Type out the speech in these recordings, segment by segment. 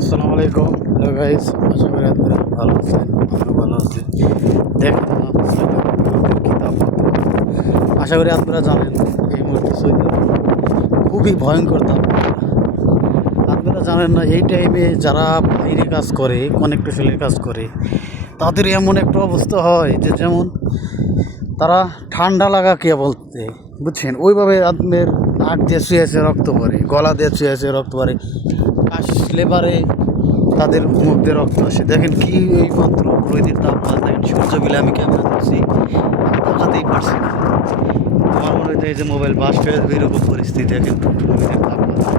আসসালামু আলাইকুম। Hello guys, আশা করি আপনারা ভালো আছেন। আমিও ভালো আছি। দেখেন কি তাপমাত্রা, আশা করি আপনারা জানেন এই মুহূর্তে সৌদি আরব খুবই ভয়ঙ্কর তাপমাত্রা। আপনারা জানেন না, এই টাইমে যারা বাইরে কাজ করে, কনেকটেশনের কাজ করে, তাদের এমন একটা অবস্থা হয় যে যেমন তারা ঠান্ডা লাগা কে বলতে বুঝছেন, ওইভাবে আপনার নাক দিয়ে শুয়ে আছে রক্ত পড়ে, গলা দিয়ে শুয়ে আছে রক্ত পড়ে, কাশলে পারে তাদের মুখ দিয়ে রক্ত আসে। দেখেন কি এই মাত্র রোদের তাপমাত্রা, দেখেন সূর্য বিলে আমি ক্যামেরা করছি, তাকাতেই পারছি না। আমার মনে হয় যে মোবাইল বাস্ট হয়ে যাবে এরকম পরিস্থিতি। দেখেন রোদের তাপমাত্রা,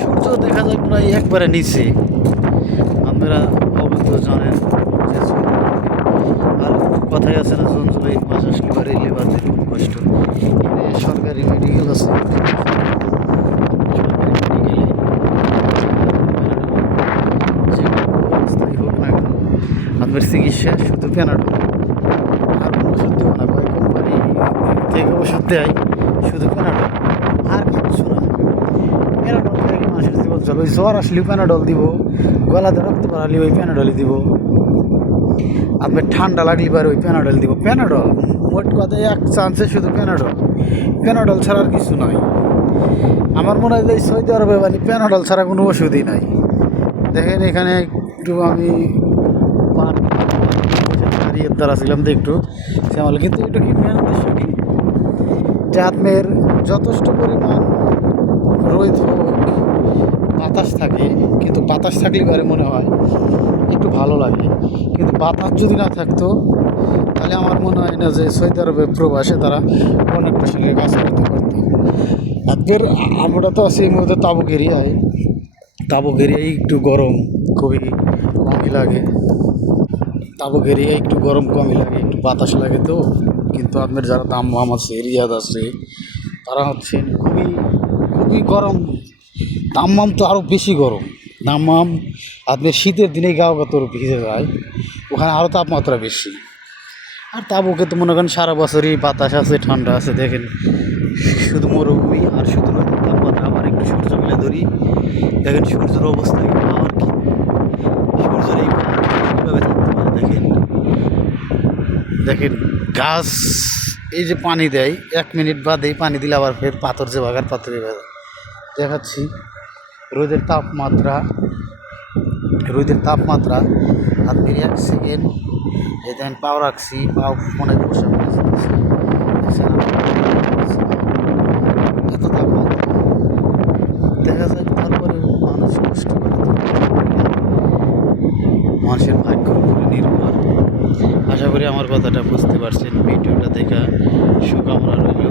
সূর্য দেখা যায় প্রায় একবারে নিচে। আপনারা অবশ্য জানেন যে আর কথাই আছে না, জুন জুলাই মাস আসলে পারে লেবারদের খুব কষ্ট। এখানে সরকারি মেডিকেল আছে, আপনার চিকিৎসা শুধু প্যানাডল, আর কোনো ওষুধ দেবো না। কয় কোম্পানি থেকে ওষুধ দেয় শুধু প্যানাডল, আর কিচ্ছু না। প্যানাডল থেকে মানুষের জীবন চলে। ওই জ্বর আসলেও প্যানাডল দিব, গলাতে রক্ত বাড়ালে ওই প্যানাডলই দিব, আপনার ঠান্ডা লাগলে পারে ওই প্যানাডল দিব। প্যানাডল মোট কথায় এক চান্সে শুধু প্যানাডল, প্যানাডল ছাড়া আর কিছু নয়। আমার মনে হয় যে সৌদি আরবে মানে প্যানাডল ছাড়া কোনো ওষুধই নাই। দেখেন এখানে একটু আমি দাঁড়িয়ে দ্বারা ছিলাম তো একটু শ্যামাল, কিন্তু এটা কি মেন উদ্দেশ্য কি যে আপনার যথেষ্ট পরিমাণ রোদ হোক, বাতাস থাকে, কিন্তু বাতাস থাকলে পারে মনে হয় একটু ভালো লাগে। কিন্তু বাতাস যদি না থাকতো তাহলে আমার মনে হয় না যে সৌদি আরবে প্রবাসে তারা অনেকটা সঙ্গে কাজ করতে পারতো। আপনার আমরা তো আছি এই মুহূর্তে তাবুক এরিয়ায়। তাবুক এরিয়ায় একটু গরম খুবই কমই লাগে, তাবুক এরিয়ায় একটু গরম কমই লাগে, একটু বাতাস লাগে তো। কিন্তু আপনার যারা দাম্মাম আছে, রিয়াদ আছে, তারা হচ্ছে খুবই খুবই গরম। দাম্মাম তো আরও বেশি গরম। দাম্মাম আপনার শীতের দিনেই গাও গাতর ভিজে যায়, ওখানে আরও তাপমাত্রা বেশি। আর তাবুকে তো মনে করেন সারা বছরই বাতাস আছে, ঠান্ডা আছে। দেখেন শুধু মরুভূমি আর শুধু নদীর তাপমাত্রা। আবার একটু সূর্য মিলে ধরি, দেখেন সূর্যের অবস্থা কিন্তু আবার কি, সূর্যের এই কীভাবে থাকতে পারে। দেখেন দেখেন গাছ এই যে পানি দেয়, 1 মিনিট বাদেই পানি দিলে আবার ফের পাথর যে বাগার পাথরে বাগার। দেখাচ্ছি রোদের তাপমাত্রা, রোদের তাপমাত্রা আপনি 1 সেকেন্ড এই দেখেন পাও রাখছি, পাও মনে বসে এত তাপমাত্রা দেখা যায়। তারপরে মানুষ কষ্ট করে, মানুষের ভাগ্যের উপরে নির্ভর। আশা করি আমার কথাটা বুঝতে পারছেন। ভিডিওটা দেখা শুভকামনা রইল।